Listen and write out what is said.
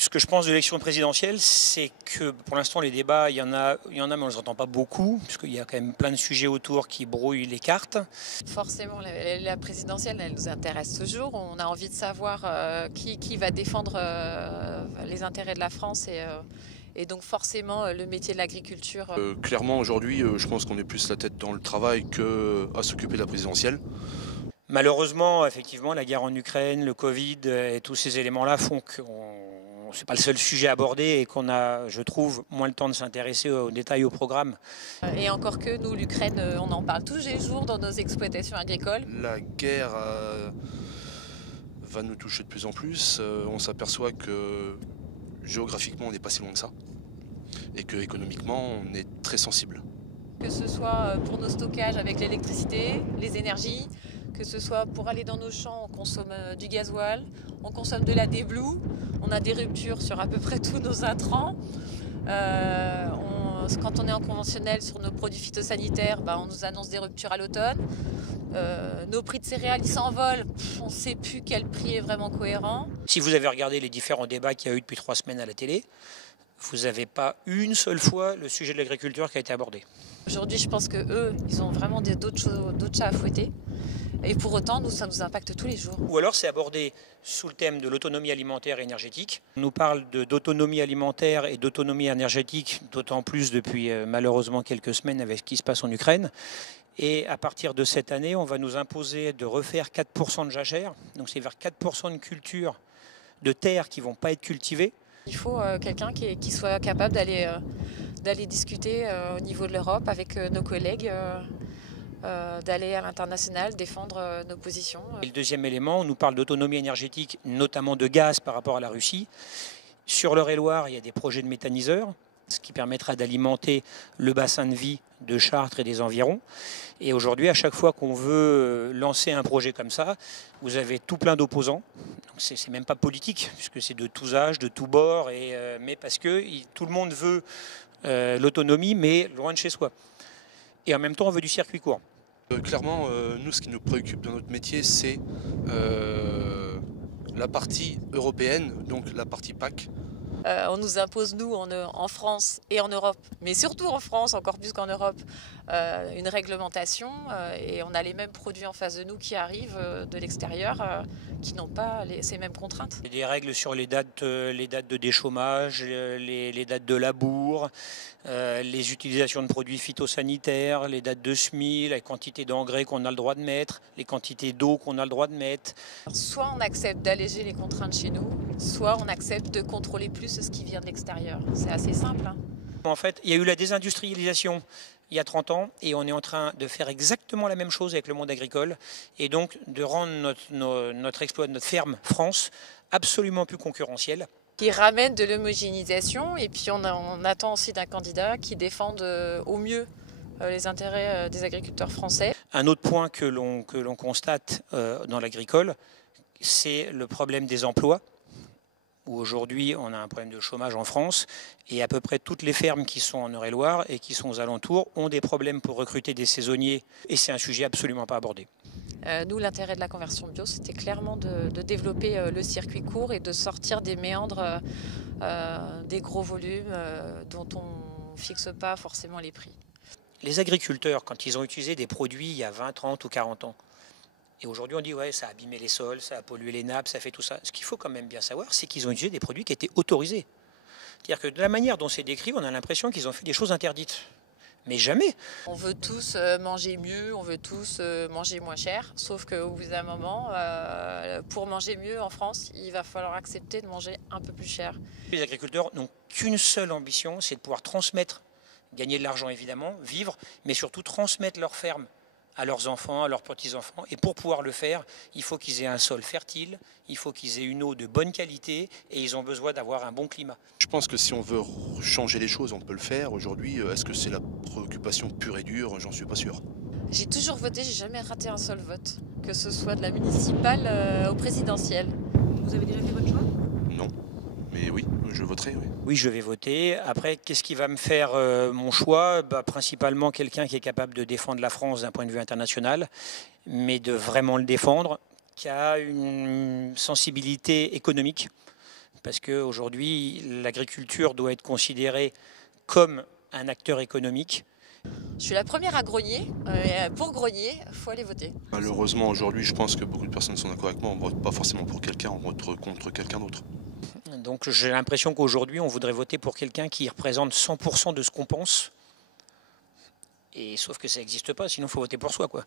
Ce que je pense de l'élection présidentielle, c'est que pour l'instant, les débats, il y en a, mais on ne les entend pas beaucoup, puisqu'il y a quand même plein de sujets autour qui brouillent les cartes. Forcément, la présidentielle, elle nous intéresse toujours. On a envie de savoir qui va défendre les intérêts de la France et donc forcément le métier de l'agriculture. Clairement, aujourd'hui, je pense qu'on est plus la tête dans le travail qu'à s'occuper de la présidentielle. Malheureusement, effectivement, la guerre en Ukraine, le Covid et tous ces éléments-là font que ce n'est pas le seul sujet abordé et qu'on a, je trouve, moins le temps de s'intéresser aux détails, au programme. Et encore que nous, l'Ukraine, on en parle tous les jours dans nos exploitations agricoles. La guerre va nous toucher de plus en plus. On s'aperçoit que géographiquement, on n'est pas si loin que ça. Et que économiquement, on est très sensible. Que ce soit pour nos stockages avec l'électricité, les énergies, que ce soit pour aller dans nos champs, on consomme du gasoil, on consomme de la déblue, on a des ruptures sur à peu près tous nos intrants. Quand on est en conventionnel sur nos produits phytosanitaires, on nous annonce des ruptures à l'automne. Nos prix de céréales ils s'envolent, on ne sait plus quel prix est vraiment cohérent. Si vous avez regardé les différents débats qu'il y a eu depuis 3 semaines à la télé, vous n'avez pas une seule fois le sujet de l'agriculture qui a été abordé. Aujourd'hui, je pense qu'eux, ils ont vraiment d'autres chats à fouetter. Et pour autant, ça nous impacte tous les jours. Ou alors c'est abordé sous le thème de l'autonomie alimentaire et énergétique. On nous parle d'autonomie alimentaire et d'autonomie énergétique, d'autant plus depuis malheureusement quelques semaines avec ce qui se passe en Ukraine. Et à partir de cette année, on va nous imposer de refaire 4% de jachère. Donc c'est vers 4% de cultures de terres qui ne vont pas être cultivées. Il faut quelqu'un qui soit capable d'aller discuter au niveau de l'Europe avec nos collègues. D'aller à l'international défendre nos positions. Et le deuxième élément, on nous parle d'autonomie énergétique, notamment de gaz par rapport à la Russie. Sur l'Eure-et-Loire, il y a des projets de méthaniseurs, ce qui permettra d'alimenter le bassin de vie de Chartres et des environs. Et aujourd'hui, à chaque fois qu'on veut lancer un projet comme ça, vous avez tout plein d'opposants. Donc c'est même pas politique, puisque c'est de tous âges, de tous bords, mais parce que tout le monde veut l'autonomie, mais loin de chez soi. Et en même temps, on veut du circuit court. Clairement, nous, ce qui nous préoccupe dans notre métier, c'est la partie européenne, donc la partie PAC. On nous impose, nous, en France et en Europe, mais surtout en France, encore plus qu'en Europe, une réglementation. Et on a les mêmes produits en face de nous qui arrivent de l'extérieur, qui n'ont pas ces mêmes contraintes. Il y a des règles sur les dates de déchômage, les dates de labour, les utilisations de produits phytosanitaires, les dates de semis, la quantité d'engrais qu'on a le droit de mettre, les quantités d'eau qu'on a le droit de mettre. Soit on accepte d'alléger les contraintes chez nous, soit on accepte de contrôler plus ce qui vient de l'extérieur. C'est assez simple. En fait, il y a eu la désindustrialisation il y a 30 ans et on est en train de faire exactement la même chose avec le monde agricole et donc de rendre notre exploit, notre ferme France absolument plus concurrentielle. Qui ramène de l'homogénéisation et puis on attend aussi d'un candidat qui défende au mieux les intérêts des agriculteurs français. Un autre point que l'on constate dans l'agricole, c'est le problème des emplois. Où aujourd'hui on a un problème de chômage en France et à peu près toutes les fermes qui sont en Eure-et-Loire et qui sont aux alentours ont des problèmes pour recruter des saisonniers et c'est un sujet absolument pas abordé. Nous, l'intérêt de la conversion bio, c'était clairement de développer le circuit court et de sortir des méandres des gros volumes dont on ne fixe pas forcément les prix. Les agriculteurs, quand ils ont utilisé des produits il y a 20, 30 ou 40 ans, et aujourd'hui, on dit ouais, ça a abîmé les sols, ça a pollué les nappes, ça fait tout ça. Ce qu'il faut quand même bien savoir, c'est qu'ils ont utilisé des produits qui étaient autorisés. C'est-à-dire que de la manière dont c'est décrit, on a l'impression qu'ils ont fait des choses interdites. Mais jamais. On veut tous manger mieux, on veut tous manger moins cher, sauf qu'au bout d'un moment, pour manger mieux en France, il va falloir accepter de manger un peu plus cher. Les agriculteurs n'ont qu'une seule ambition, c'est de pouvoir transmettre, gagner de l'argent évidemment, vivre, mais surtout transmettre leur ferme à leurs enfants, à leurs petits-enfants. Et pour pouvoir le faire, il faut qu'ils aient un sol fertile, il faut qu'ils aient une eau de bonne qualité et ils ont besoin d'avoir un bon climat. Je pense que si on veut changer les choses, on peut le faire. Aujourd'hui, est-ce que c'est la préoccupation pure et dure? J'en suis pas sûr. J'ai toujours voté, j'ai jamais raté un seul vote, que ce soit de la municipale au présidentiel. Vous avez déjà fait votre choix? Non, mais oui, je voterai, oui. Oui, je vais voter. Après, qu'est-ce qui va me faire mon choix? Principalement quelqu'un qui est capable de défendre la France d'un point de vue international, mais de vraiment le défendre, qui a une sensibilité économique, parce qu'aujourd'hui, l'agriculture doit être considérée comme un acteur économique. Je suis la première à grogner, et pour grogner, il faut aller voter. Malheureusement, aujourd'hui, je pense que beaucoup de personnes sont d'accord avec moi. On ne vote pas forcément pour quelqu'un, on vote contre quelqu'un d'autre. Donc j'ai l'impression qu'aujourd'hui, on voudrait voter pour quelqu'un qui représente 100% de ce qu'on pense. Et sauf que ça n'existe pas, sinon il faut voter pour soi, quoi.